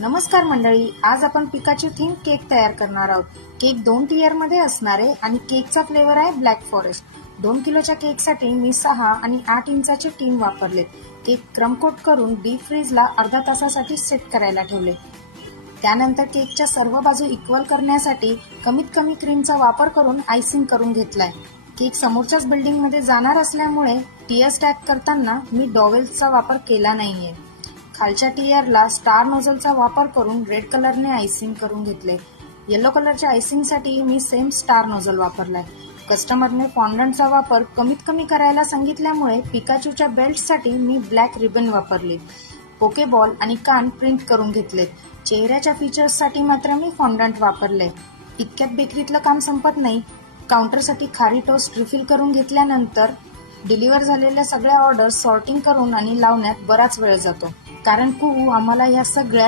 नमस्कार मंडळी, आज आपण पिकाची थीम केक तयार करणार आहोत. केक 2 टियर मध्ये असणार आहे आणि केकचा फ्लेवर आहे ब्लॅक फॉरेस्ट. 2 किलोच्या केकसाठी मी 6 आणि 8 इंचाचे टीन वापरले. केक क्रम कोट करून डीप फ्रीजला अर्धा तासासाठी सेट करायला ठेवले. त्यानंतर केकच्या सर्व बाजू इक्वल करण्यासाठी कमीत कमी क्रीमचा वापर करून आयसिंग करून घेतलाय. केक समोरच्याच बिल्डिंगमध्ये जाणार असल्यामुळे टियर स्टॅक करताना मी डॉवेल्सचा वापर केला नाहीये. खालच्या टियरला स्टार नोझलचा वापर करून रेड कलरने आयसिंग करून घेतले. येलो कलरच्या आयसिंगसाठी मी सेम स्टार नोझल वापरलाय. कस्टमरने फॉन्डंटचा वापर कमीत कमी करायला सांगितल्यामुळे पिकाचूच्या बेल्टसाठी मी ब्लॅक रिबन वापरले. पोकेबॉल आणि कान प्रिंट करून घेतलेत. चेहऱ्याच्या फीचर्ससाठी मात्र मी फॉन्डंट वापरले. इतक्यात बेकरीतलं काम संपत नाही. काउंटरसाठी खारी टोस्ट रिफिल करून घेतल्यानंतर डिलिव्हर झालेल्या सगळ्या ऑर्डर सॉर्टिंग करून आणि लावण्यात बराच वेळ जातो. कारण आम्हाला या सगळ्या